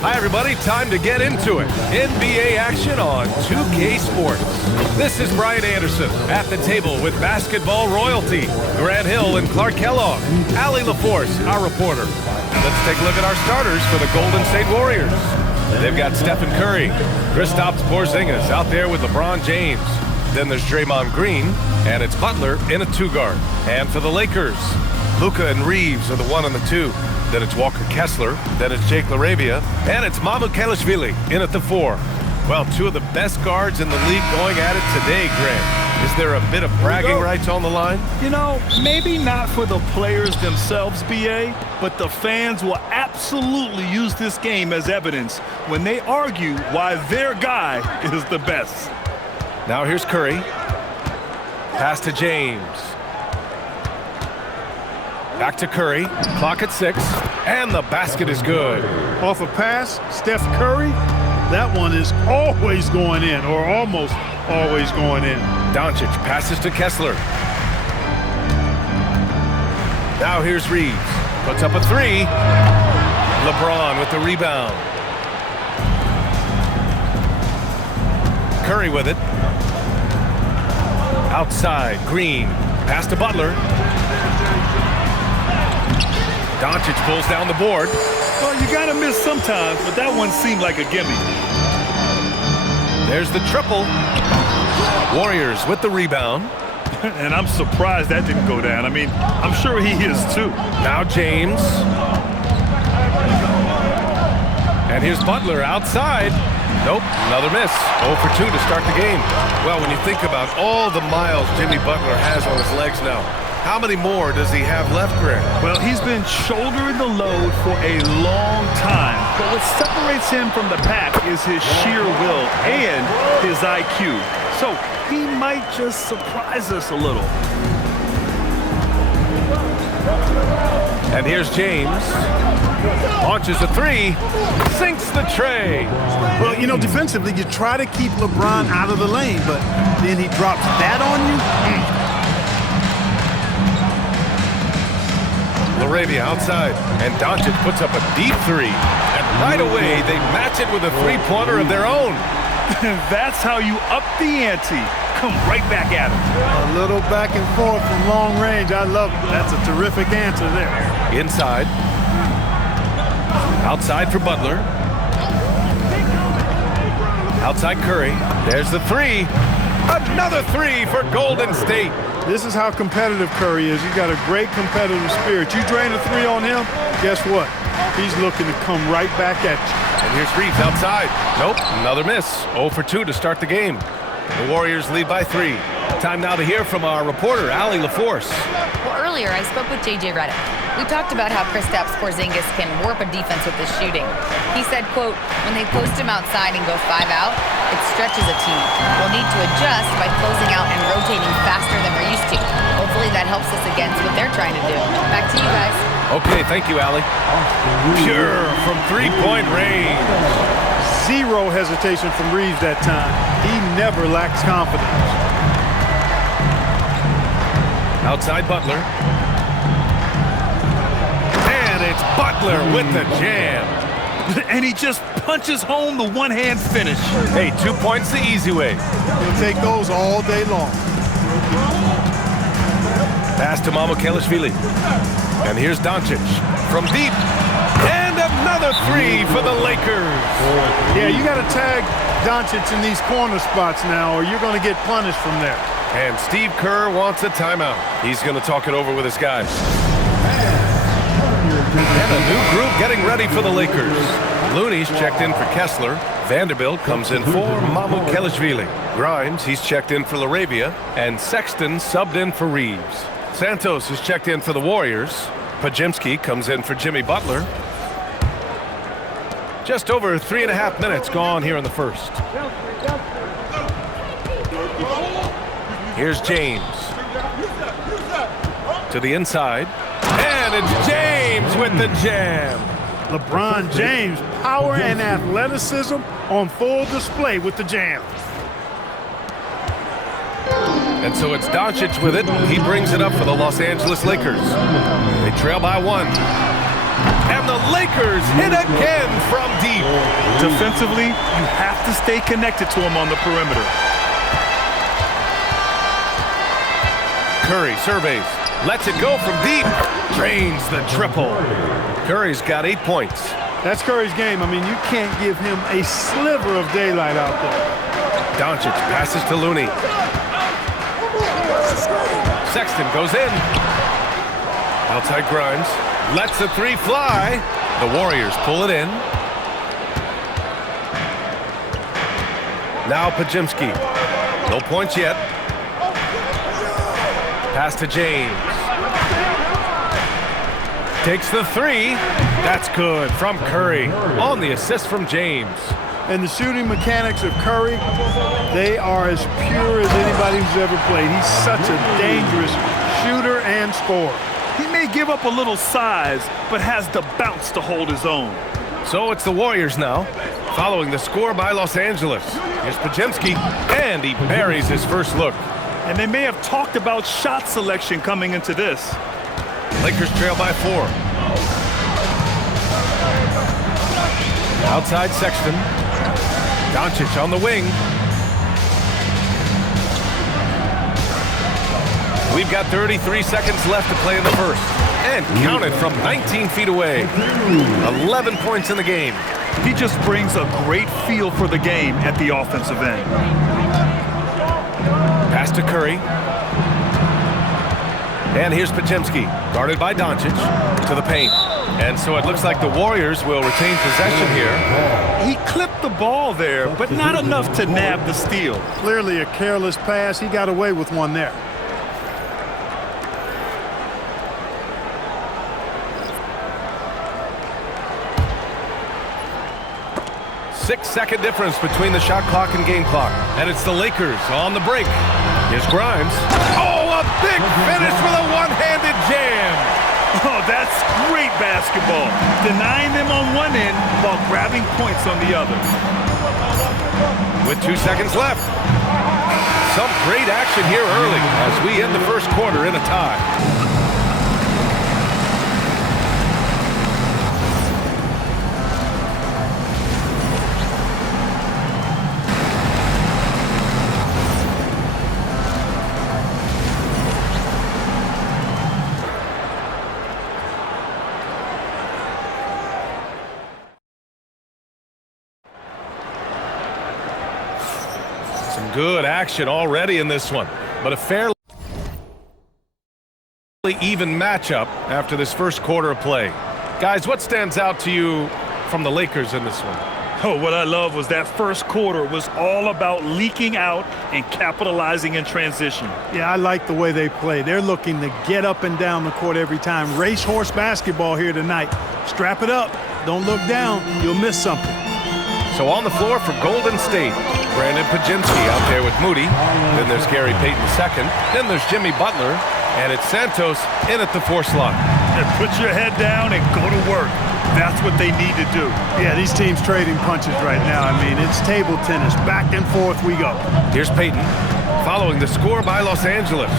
Hi, everybody. Time to get into it. NBA action on 2K Sports. This is Brian Anderson at the table with basketball royalty. Grant Hill and Clark Kellogg. Allie LaForce, our reporter. Let's take a look at our starters for the Golden State Warriors. They've got Stephen Curry. Kristaps Porzingis out there with LeBron James. Then there's Draymond Green, and it's Butler in a two-guard. And for the Lakers, Luka and Reeves are the 1 and the 2. Then it's Walker Kessler, then it's Jake LaRavia, and it's Mamukelashvili in at the 4. Well, two of the best guards in the league going at it today, Grant. Is there a bit of bragging rights on the line? You know, maybe not for the players themselves, BA, but the fans will absolutely use this game as evidence when they argue why their guy is the best. Now here's Curry. Pass to James. Back to Curry. Clock at 6. And the basket is good. Off a pass, Steph Curry, that one is always going in, or almost always going in. Doncic passes to Kessler. Now here's Reeves. Puts up a 3. LeBron with the rebound. Curry with it. Outside, Green. Pass to Butler. Doncic pulls down the board. Well, you gotta miss sometimes, but that one seemed like a gimme. There's the triple. Warriors with the rebound. And I'm surprised that didn't go down. I mean, I'm sure he is too. Now James. And here's Butler outside. Nope, another miss. 0 for 2 to start the game. Well, when you think about all the miles Jimmy Butler has on his legs now, how many more does he have left, Grant? Well, he's been shouldering the load for a long time. But what separates him from the pack is his sheer will and his IQ. So he might just surprise us a little. And here's James. Launches a 3. Sinks the tray. Well, you know, defensively, you try to keep LeBron out of the lane, but then he drops that on you. LaRavia outside, and Doncic puts up a deep 3. And right away, they match it with a three-pointer of their own. That's how you up the ante. Come right back at him. A little back and forth from long range. I love it. That's a terrific answer there. Inside. Outside for Butler. Outside Curry. There's the 3. Another 3 for Golden State. This is how competitive Curry is. He's got a great competitive spirit. You drain a 3 on him, guess what? He's looking to come right back at you. And here's Reeves outside. Nope, another miss. 0 for 2 to start the game. The Warriors lead by 3. Time now to hear from our reporter, Allie LaForce. Well, earlier I spoke with JJ Redick. We talked about how Kristaps Porzingis can warp a defense with his shooting. He said, quote, when they post him outside and go 5 out, it stretches a team. We'll need to adjust by closing out and rotating faster than we're used to. Hopefully that helps us against what they're trying to do. Back to you guys. Okay, thank you, Allie. Pure from three-point range. Zero hesitation from Reeves that time. He never lacks confidence. Outside Butler. And it's Butler with the jam. And he just punches home the one-hand finish. Hey, 2 points the easy way. He'll take those all day long. Pass to Mamukelashvili. And here's Doncic from deep. And another 3 for the Lakers. Yeah, you got to tag Doncic in these corner spots now, or you're going to get punished from there. And Steve Kerr wants a timeout. He's going to talk it over with his guys. And a new group getting ready for the Lakers. Looney's checked in for Kessler. Vanderbilt comes in for Mamukelashvili. Grimes, he's checked in for LaRavia. And Sexton subbed in for Reeves. Santos is checked in for the Warriors. Pajimski comes in for Jimmy Butler. Just over 3.5 minutes gone here in the first. Here's James. To the inside. And it's James with the jam. LeBron James, power and athleticism on full display with the jam. And so it's Doncic with it. He brings it up for the Los Angeles Lakers. They trail by 1. And the Lakers hit again from deep. Defensively, you have to stay connected to him on the perimeter. Curry surveys, lets it go from deep, drains the triple. Curry's got 8 points. That's Curry's game. I mean, you can't give him a sliver of daylight out there. Doncic passes to Looney. Sexton goes in. Outside Grimes, lets the three fly. The Warriors pull it in. Now Pajimski. No points yet. Pass to James. Takes the three. That's good from Curry on the assist from James. And the shooting mechanics of Curry, they are as pure as anybody who's ever played. He's such a dangerous shooter and scorer. He may give up a little size, but has the bounce to hold his own. So it's the Warriors now, following the score by Los Angeles. Here's Pajimski, and he buries his first look. And they may have talked about shot selection coming into this. Lakers trail by 4. Outside Sexton. Doncic on the wing. We've got 33 seconds left to play in the first. And counted from 19 feet away. 11 points in the game. He just brings a great feel for the game at the offensive end. Pass to Curry. And here's Pajimski, guarded by Doncic, to the paint. And so it looks like the Warriors will retain possession here. He clipped the ball there, but not enough to nab the steal. Clearly a careless pass. He got away with one there. Six-second difference between the shot clock and game clock. And it's the Lakers on the break. Here's Grimes. Oh, a big finish with a one-handed jam. Oh, that's great basketball. Denying them on one end while grabbing points on the other. With 2 seconds left. Some great action here early as we end the first quarter in a tie. Good action already in this one, but a fairly even matchup after this first quarter of play. Guys, what stands out to you from the Lakers in this one? Oh, what I love was that first quarter was all about leaking out and capitalizing in transition. Yeah, I like the way they play. They're looking to get up and down the court every time. Racehorse basketball here tonight. Strap it up. Don't look down. You'll miss something. So on the floor for Golden State, Brandon Pajimski out there with Moody. Then there's Gary Payton II. Then there's Jimmy Butler. And it's Santos in at the 4 slot. And put your head down and go to work. That's what they need to do. Yeah, these teams trading punches right now. I mean, it's table tennis. Back and forth we go. Here's Payton, following the score by Los Angeles.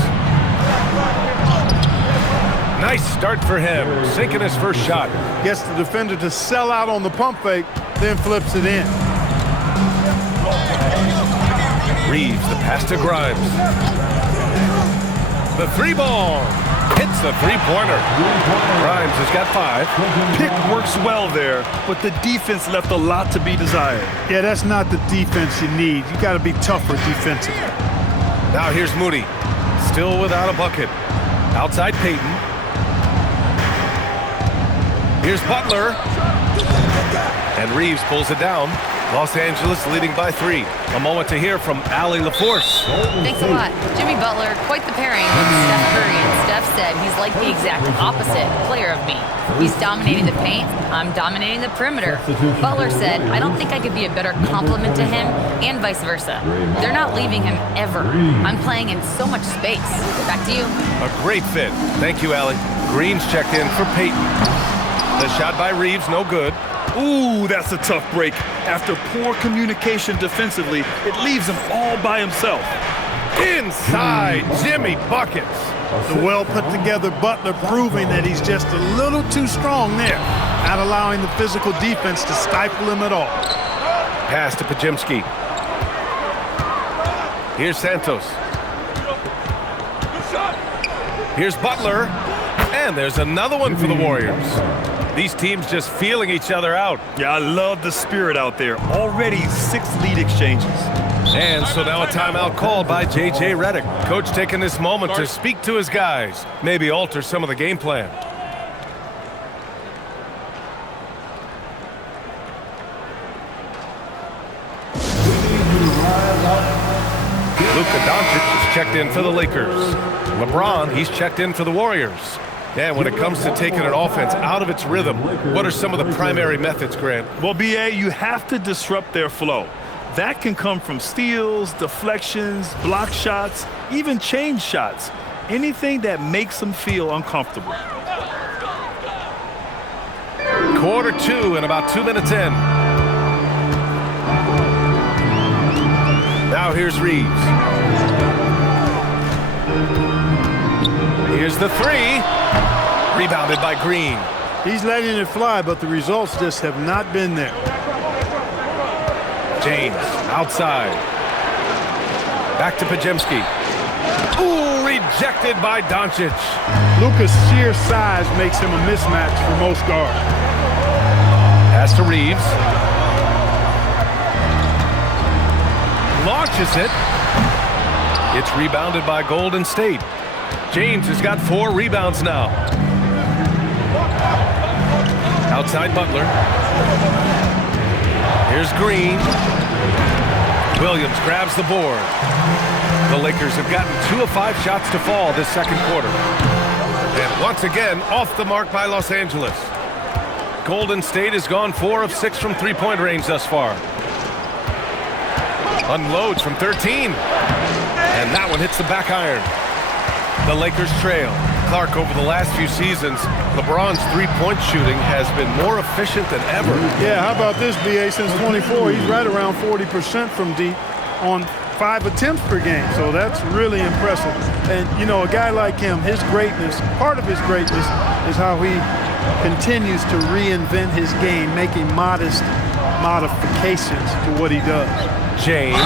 Nice start for him, sinking his first shot. Gets the defender to sell out on the pump fake, then flips it in. Reeves, the pass to Grimes. The 3-ball hits the 3-pointer. Grimes has got 5. Pick works well there, but the defense left a lot to be desired. Yeah, that's not the defense you need. You got to be tougher defensively. Now here's Moody, still without a bucket. Outside Payton. Here's Butler. And Reeves pulls it down. Los Angeles leading by 3. A moment to hear from Allie LaForce. Thanks a lot. Jimmy Butler, quite the pairing with Steph Curry. And Steph said he's like the exact opposite player of me. He's dominating the paint. I'm dominating the perimeter. Butler said, I don't think I could be a better complement to him and vice versa. They're not leaving him ever. I'm playing in so much space. Back to you. A great fit. Thank you, Allie. Green's checked in for Payton. The shot by Reeves, no good. Ooh, that's a tough break. After poor communication defensively, it leaves him all by himself. Inside, Jimmy buckets. The well-put-together Butler proving that he's just a little too strong there. not allowing the physical defense to stifle him at all. Pass to Pajemski. Here's Santos. Here's Butler. And there's another one for the Warriors. These teams just feeling each other out. Yeah, I love the spirit out there. Already 6 lead exchanges. And so now a timeout called by J.J. Redick. Coach taking this moment to speak to his guys. Maybe alter some of the game plan. Luka Doncic is checked in for the Lakers. LeBron, he's checked in for the Warriors. And when it comes to taking an offense out of its rhythm, what are some of the primary methods, Grant? Well, B.A., you have to disrupt their flow. That can come from steals, deflections, block shots, even change shots. Anything that makes them feel uncomfortable. Quarter 2 and about 2 minutes in. Now here's Reeves. Here's the 3. Rebounded by Green. He's letting it fly, but the results just have not been there. James outside. Back to Pajemski. Ooh, rejected by Doncic. Luka's sheer size makes him a mismatch for most guards. Pass to Reeves. Launches it. It's rebounded by Golden State. James has got 4 rebounds now. Outside Butler. Here's Green. Williams grabs the board. The Lakers have gotten 2 of 5 shots to fall this second quarter. And once again, off the mark by Los Angeles. Golden State has gone 4 of 6 from three-point range thus far. Unloads from 13. And that one hits the back iron. The Lakers trail. Clark, over the last few seasons, LeBron's three-point shooting has been more efficient than ever. Yeah, how about this, B.A.? Since 24, he's right around 40% from deep on 5 attempts per game. So that's really impressive. And, you know, a guy like him, his greatness, part of his greatness is how he continues to reinvent his game, making modest modifications to what he does. James,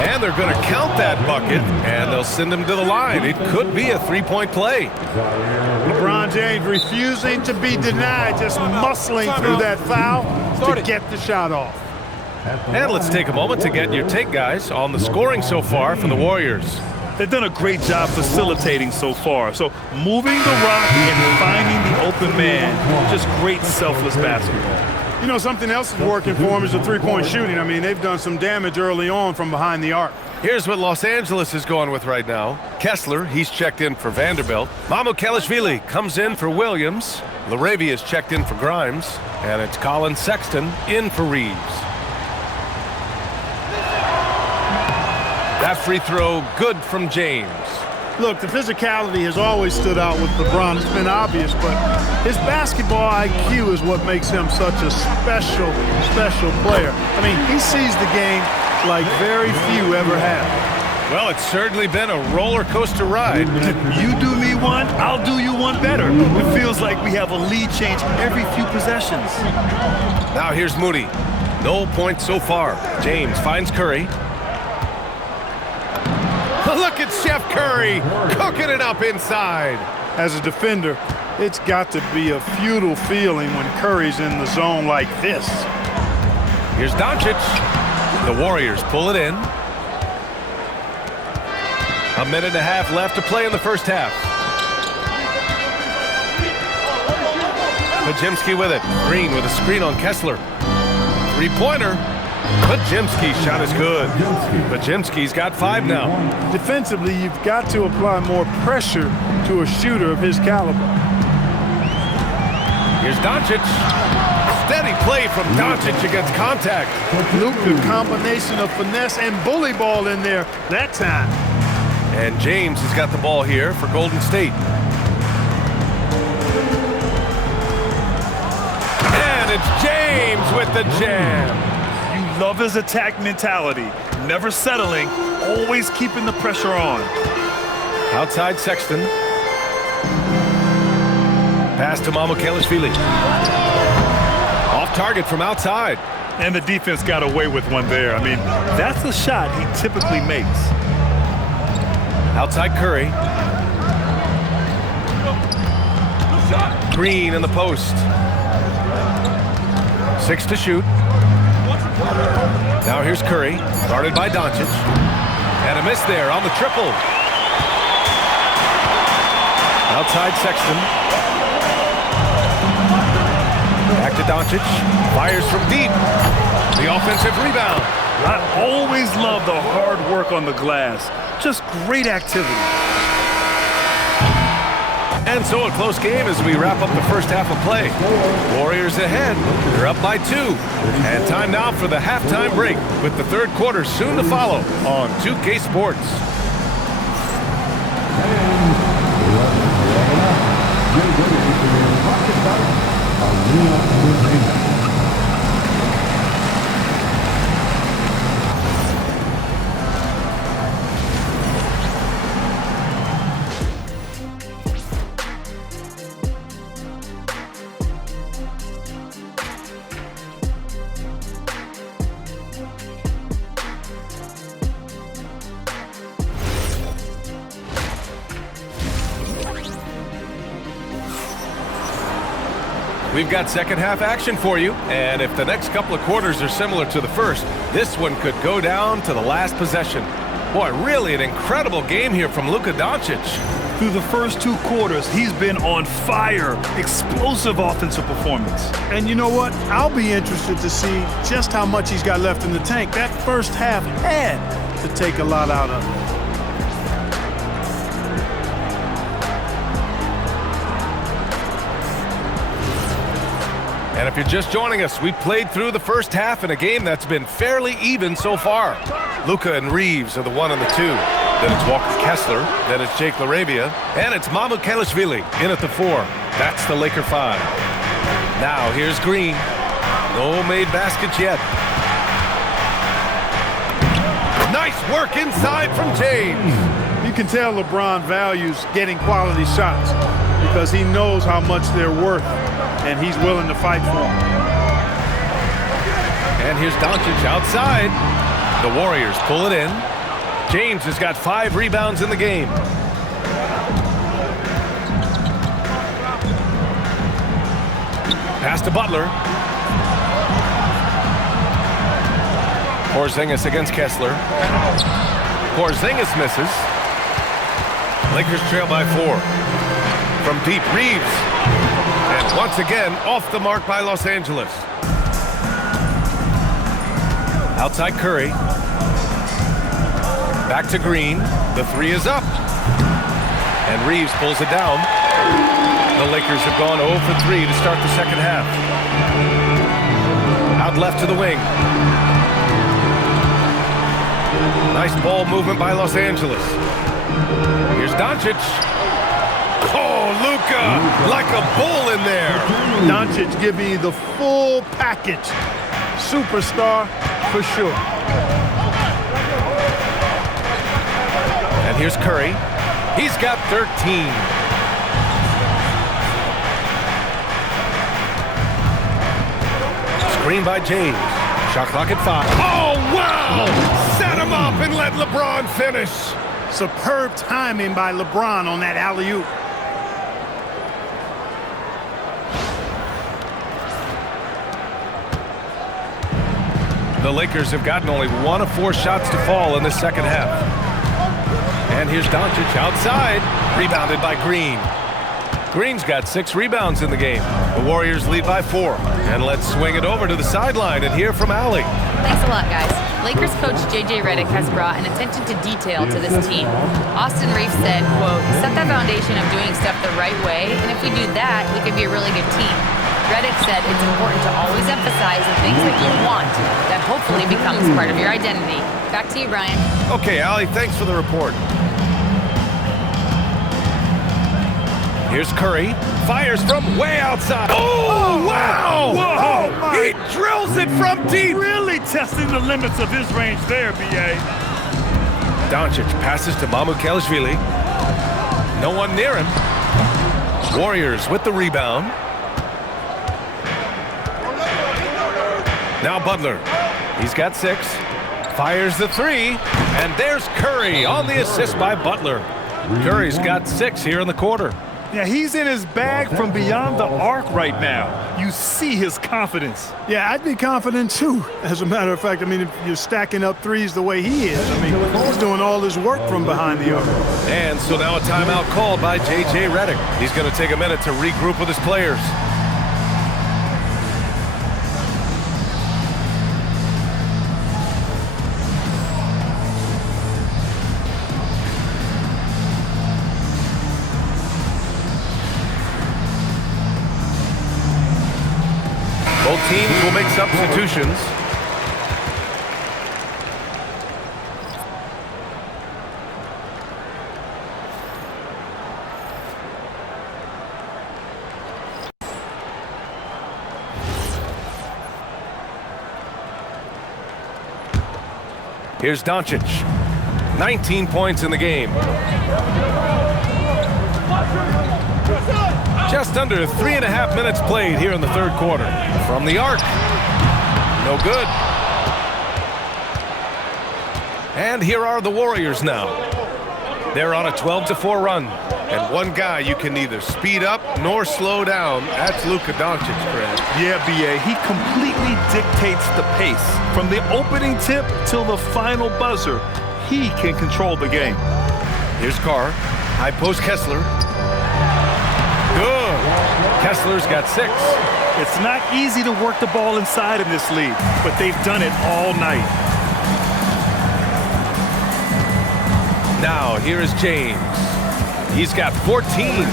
and they're going to count that bucket, and they'll send him to the line. It could be a three-point play. LeBron James refusing to be denied, just muscling through that foul to get the shot off. And let's take a moment to get your take, guys, on the scoring so far for the Warriors. They've done a great job facilitating so far. So moving the rock and finding the open man, just great selfless basketball. You know, something else is working for them is the three-point shooting. I mean, they've done some damage early on from behind the arc. Here's what Los Angeles is going with right now. Kessler, he's checked in for Vanderbilt. Mamukelashvili comes in for Williams. Laravia is checked in for Grimes. And it's Colin Sexton in for Reeves. That free throw good from James. Look, the physicality has always stood out with LeBron. It's been obvious, but his basketball IQ is what makes him such a special player. I mean, he sees the game like very few ever have. Well, it's certainly been a roller coaster ride. You do me one, I'll do you one better. It feels like we have a lead change every few possessions. Now here's Moody. No points so far. James finds Curry. Look at Chef Curry cooking it up inside. As a defender, it's got to be a futile feeling when Curry's in the zone like this. Here's Doncic. The Warriors pull it in. 1.5 minutes left to play in the first half. Pajemski with it. Green with a screen on Kessler. Three-pointer. Pajemski's shot is good. Pajemski's got 5 now. Defensively, you've got to apply more pressure to a shooter of his caliber. Here's Doncic. Steady play from Doncic against contact. Luka, combination of finesse and bully ball in there that time. And James has got the ball here for Golden State. And it's James with the jam. Love his attack mentality, never settling, always keeping the pressure on. Outside Sexton. Pass to Mamukelashvili. Off target from outside. And the defense got away with one there. I mean, that's a shot he typically makes. Outside Curry. Green in the post. 6 to shoot. Now here's Curry, guarded by Doncic. And a miss there on the triple. Outside Sexton. Back to Doncic. Fires from deep. The offensive rebound. I always love the hard work on the glass. Just great activity. And so a close game as we wrap up the first half of play. Warriors ahead. They're up by 2. And time now for the halftime break with the third quarter soon to follow on 2K Sports. We've got second half action for you, and if the next couple of quarters are similar to the first, this one could go down to the last possession. Boy, really an incredible game here from Luka Doncic. Through the first 2 quarters, he's been on fire. Explosive offensive performance. And you know what? I'll be interested to see just how much he's got left in the tank. That first half had to take a lot out of it. And if you're just joining us, we played through the first half in a game that's been fairly even so far. Luka and Reeves are the 1 and the 2. Then it's Walker Kessler. Then it's Jake LaRavia. And it's Mamukelashvili in at the 4. That's the Laker 5. Now here's Green. No made baskets yet. Nice work inside from James. You can tell LeBron values getting quality shots because he knows how much they're worth. And he's willing to fight for him. And here's Doncic outside. The Warriors pull it in. James has got 5 rebounds in the game. Pass to Butler. Porzingis against Kessler. Porzingis misses. Lakers trail by 4. From deep, Reeves. And once again, off the mark by Los Angeles. Outside Curry. Back to Green. The 3 is up. And Reeves pulls it down. The Lakers have gone 0 for 3 to start the second half. Out left to the wing. Nice ball movement by Los Angeles. Here's Doncic. Oh, Luka, like a bull in there. Doncic giving you the full package. Superstar for sure. And here's Curry. He's got 13. Screen by James. Shot clock at 5. Oh, wow! Set him up and let LeBron finish. Superb timing by LeBron on that alley-oop. The Lakers have gotten only 1 of 4 shots to fall in the second half. And here's Doncic outside, rebounded by Green. Green's got 6 rebounds in the game. The Warriors lead by 4. And let's swing it over to the sideline and hear from Allie. Thanks a lot, guys. Lakers coach J.J. Redick has brought an attention to detail to this team. Austin Reeves said, quote, set that foundation of doing stuff the right way, and if we do that, we could be a really good team. Redick said it's important to always emphasize the things that you want. That hopefully becomes part of your identity. Back to you, Brian. Okay, Allie, thanks for the report. Here's Curry. Fires from way outside. Oh, wow! Whoa! He drills it from deep. Really testing the limits of his range there, B.A. Doncic passes to Mamukelashvili. No one near him. Warriors with the rebound. Now Butler. He's got 6. Fires the 3. And there's Curry on the assist by Butler. Curry's got 6 here in the quarter. Yeah, he's in his bag from beyond the arc right now. You see his confidence. Yeah, I'd be confident too. As a matter of fact, I mean, if you're stacking up threes the way he is, I mean, he's doing all his work from behind the arc. And so now a timeout called by J.J. Redick. He's going to take a minute to regroup with his players. Both teams will make substitutions. Here's Doncic. 19 points in the game. Just under 3.5 minutes played here in the third quarter. From the arc. No good. And here are the Warriors now. They're on a 12-4 run. And one guy you can neither speed up nor slow down. That's Luka Doncic, Fred. Yeah, B.A., he completely dictates the pace. From the opening tip till the final buzzer, he can control the game. Here's Carr. High post Kessler. Good. Kessler's got 6. It's not easy to work the ball inside in this league, but they've done it all night. Now, here is James. He's got 14.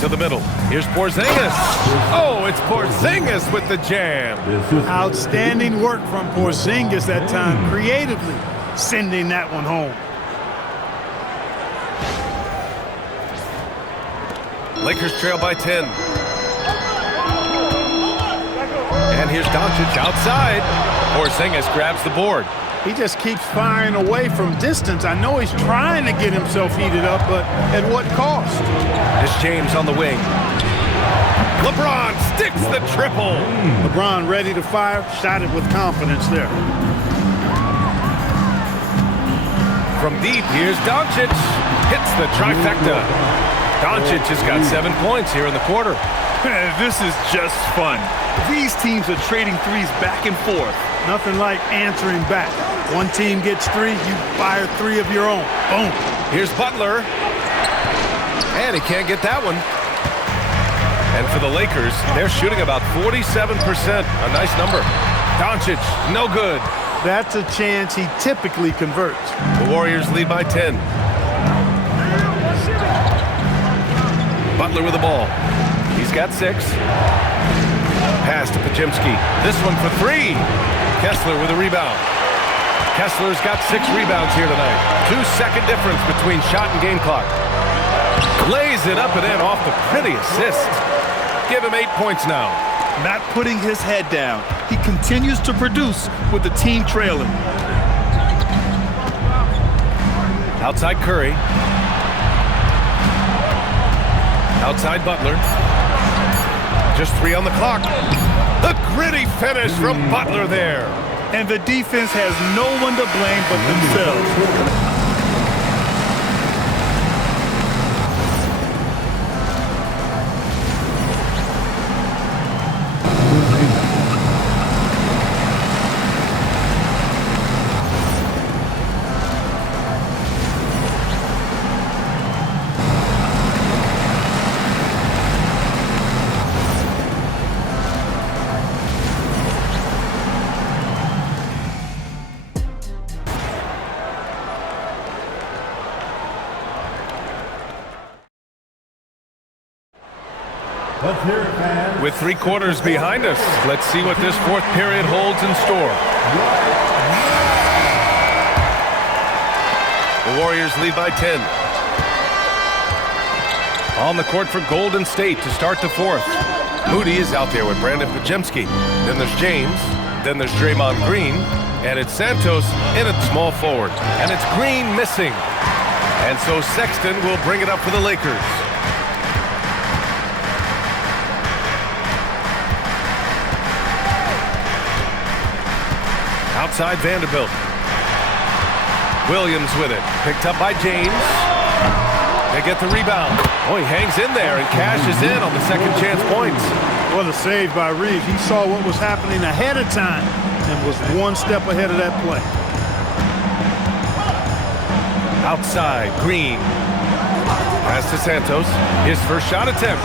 To the middle. Here's Porzingis. Oh, it's Porzingis with the jam. Outstanding work from Porzingis that time, creatively sending that one home. Lakers trail by 10. And here's Doncic outside. Porzingis grabs the board. He just keeps firing away from distance. I know he's trying to get himself heated up, but at what cost? Here's James on the wing. LeBron sticks the triple. LeBron ready to fire, shot it with confidence there. From deep, here's Doncic. Hits the trifecta. Doncic has got 7 points here in the quarter. This is just fun. These teams are trading threes back and forth. Nothing like answering back. One team gets 3, you fire 3 of your own. Boom. Here's Butler. And he can't get that one. And for the Lakers, they're shooting about 47%. A nice number. Doncic, no good. That's a chance he typically converts. The Warriors lead by 10. Butler with the ball. He's got 6. Pass to Podziemski. This one for 3. Kessler with a rebound. Kessler's got 6 rebounds here tonight. 2-second difference between shot and game clock. Lays it up and in off the pretty assist. Give him 8 points now. Not putting his head down. He continues to produce with the team trailing. Outside Curry. Outside Butler. Just 3 on the clock. The gritty finish from Butler there. And the defense has no one to blame but themselves. With 3 quarters behind us, let's see what this 4th period holds in store. The Warriors lead by 10. On the court for Golden State to start the 4th. Moody is out there with Brandon Podziemski. Then there's James. Then there's Draymond Green. And it's Santos in at small forward. And it's Green missing. And so Sexton will bring it up for the Lakers. Outside Vanderbilt. Williams with it. Picked up by James. They get the rebound. Oh, he hangs in there and cashes in on the second chance points. What a save by Reeves. He saw what was happening ahead of time and was one step ahead of that play. Outside, Green. Pass to Santos. His first shot attempt.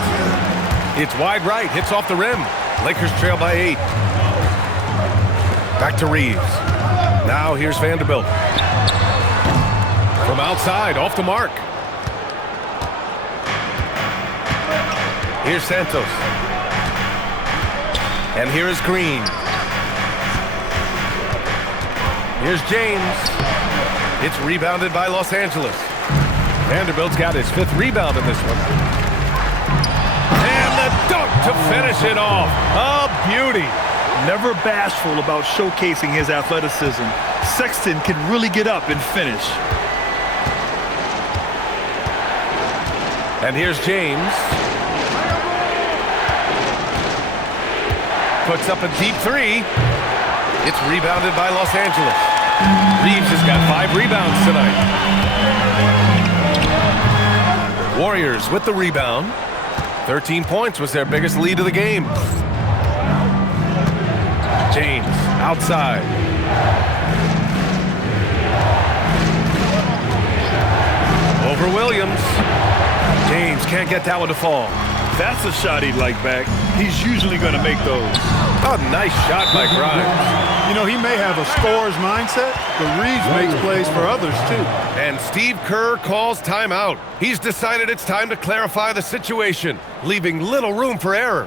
It's wide right. Hits off the rim. Lakers trail by 8. Back to Reeves. Now here's Vanderbilt. From outside, off the mark. Here's Santos. And here is Green. Here's James. It's rebounded by Los Angeles. Vanderbilt's got his 5th rebound in this one. And the dunk to finish it off. A beauty. Never bashful about showcasing his athleticism. Sexton can really get up and finish. And here's James. Puts up a deep 3. It's rebounded by Los Angeles. Reeves has got 5 rebounds tonight. Warriors with the rebound. 13 points was their biggest lead of the game. James outside. Over Williams. James can't get that one to fall. That's a shot he'd like back. He's usually going to make those. A nice shot by Grimes. You know, he may have a scorer's mindset, but Reeves makes plays for others, too. And Steve Kerr calls timeout. He's decided it's time to clarify the situation, leaving little room for error.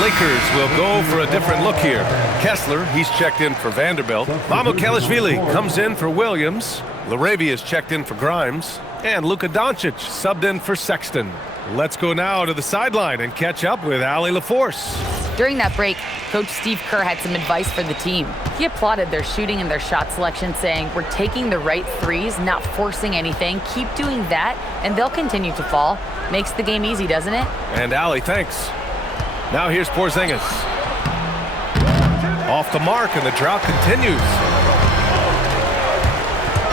Lakers will go for a different look here. Kessler, he's checked in for Vanderbilt. Mamukelashvili comes in for Williams. Laravia's checked in for Grimes. And Luka Doncic subbed in for Sexton. Let's go now to the sideline and catch up with Allie LaForce. During that break, Coach Steve Kerr had some advice for the team. He applauded their shooting and their shot selection, saying, "We're taking the right threes, not forcing anything. Keep doing that, and they'll continue to fall." Makes the game easy, doesn't it? And Allie, thanks. Now here's Porzingis. Off the mark, and the drought continues.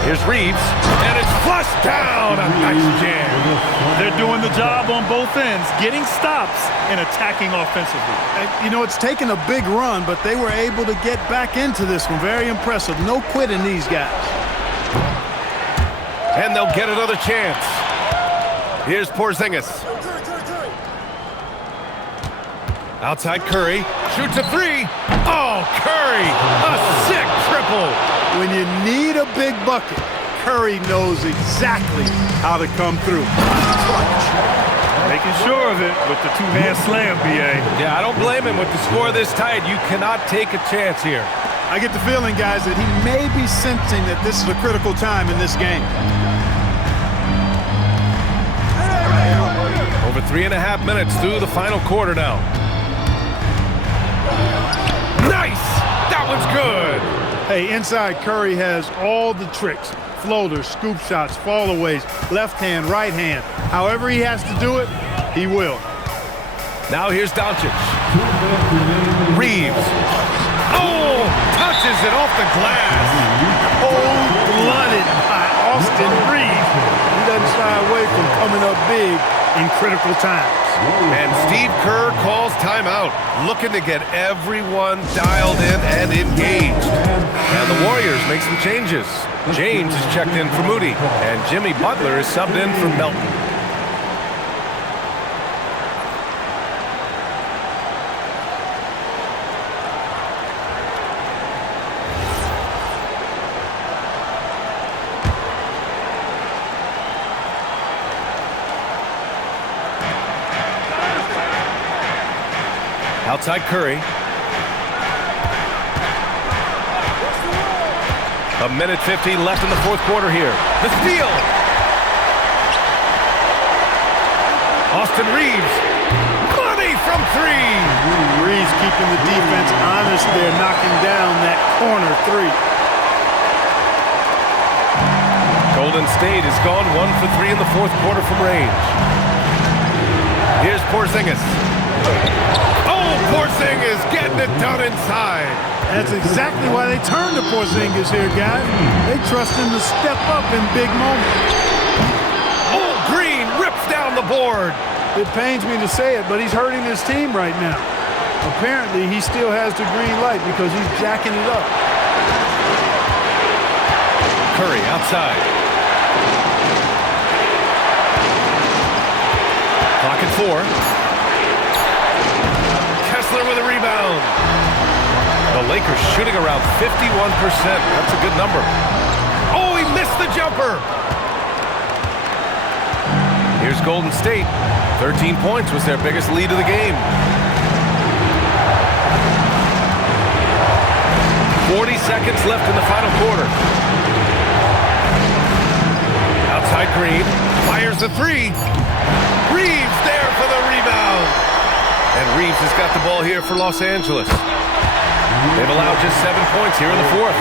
Here's Reeves, and it's flushed down. A nice jam. They're doing the job on both ends, getting stops and attacking offensively. And, you know, it's taken a big run, but they were able to get back into this one. Very impressive. No quitting these guys. And they'll get another chance. Here's Porzingis. Outside Curry, shoots a 3. Oh, Curry, a sick triple. When you need a big bucket, Curry knows exactly how to come through. Making sure of it with the two-hand slam, B.A. Yeah, I don't blame him. With the score this tight, you cannot take a chance here. I get the feeling, guys, that he may be sensing that this is a critical time in this game. Over 3.5 minutes through the final quarter now. Nice! That one's good! Hey, inside Curry has all the tricks. Floaters, scoop shots, fallaways, left hand, right hand. However he has to do it, he will. Now here's Doncic. Reeves. Oh! Touches it off the glass. Cold-blooded by Austin Reeves. He doesn't shy away from coming up big in critical times. And Steve Kerr calls timeout, looking to get everyone dialed in and engaged. And the Warriors make some changes. James is checked in for Moody, and Jimmy Butler is subbed in for Melton. Outside Curry. A minute 15 left in the fourth quarter here. The steal. Austin Reeves. Money from three. Reeves keeping the defense honest there, knocking down that corner three. Golden State has gone 1 for 3 in the fourth quarter from range. Here's Porzingis. Oh, Porzingis getting it done inside. That's exactly why they turned to Porzingis here, guys. They trust him to step up in big moments. Oh, Green rips down the board. It pains me to say it, but he's hurting his team right now. Apparently, he still has the green light because he's jacking it up. Curry outside. Clock at 4. Kessler with a rebound. The Lakers shooting around 51%. That's a good number. Oh, he missed the jumper. Here's Golden State. 13 points was their biggest lead of the game. 40 seconds left in the final quarter. Outside Green. Fires the three. Reeves there for the rebound. And Reeves has got the ball here for Los Angeles. They've allowed just 7 points here in the fourth.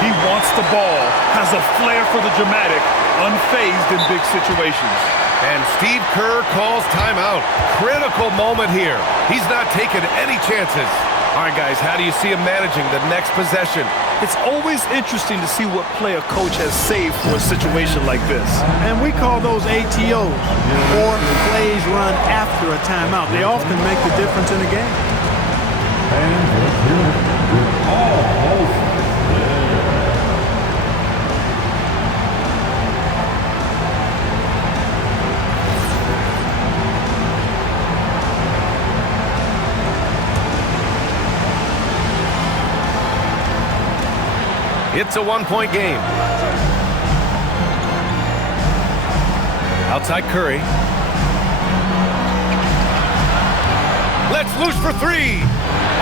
He wants the ball, has a flair for the dramatic, unfazed in big situations. And Steve Kerr calls timeout. Critical moment here. He's not taking any chances. All right, guys, how do you see him managing the next possession? It's always interesting to see what play a coach has saved for a situation like this. And we call those ATOs, or plays run after a timeout. They often make the difference in a game. It's a one-point game. Outside Curry. Let's loose for three.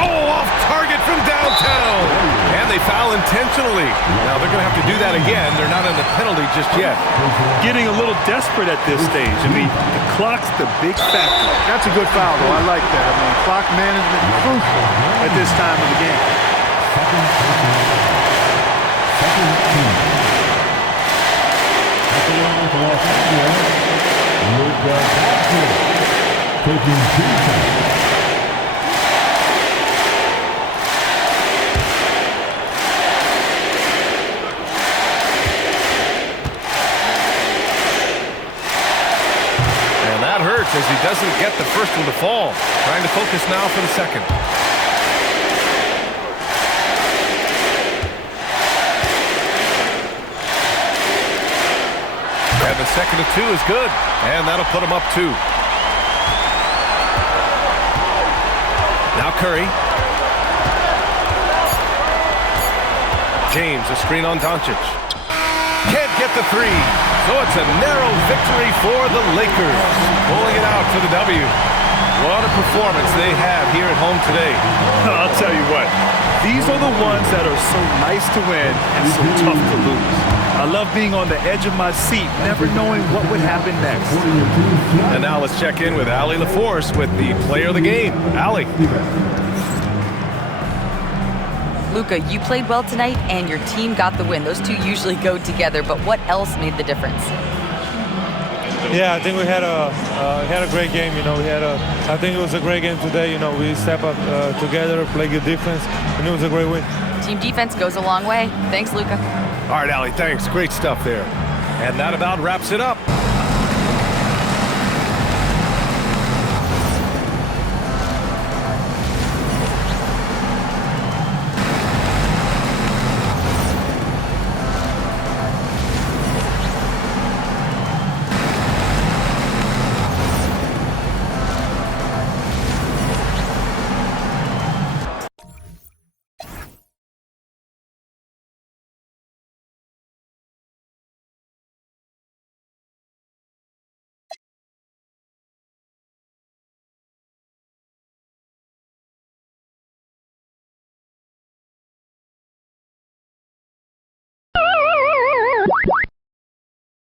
Oh, off target from downtown. And they foul intentionally. Now they're going to have to do that again. They're not in the penalty just yet. Getting a little desperate at this stage. I mean, the clock's the big factor. That's a good foul, though. I like that. I mean, clock management is crucial at this time of the game. And that hurts as he doesn't get the first one to fall. Trying to focus now for the second. And the second of two is good. And that'll put him up 2. Now Curry. James, a screen on Doncic. Can't get the three. So it's a narrow victory for the Lakers. Pulling it out for the W. What a performance they have here at home today. I'll tell you what. These are the ones that are so nice to win and so tough to lose. I love being on the edge of my seat, never knowing what would happen next. And now let's check in with Allie LaForce with the player of the game. Allie. Luka, you played well tonight, and your team got the win. Those two usually go together, but what else made the difference? Yeah, I think we had a great game. You know, I think it was a great game today. You know, we step up together, play good defense, and it was a great win. Team defense goes a long way. Thanks, Luka. All right, Allie, thanks. Great stuff there. And that about wraps it up.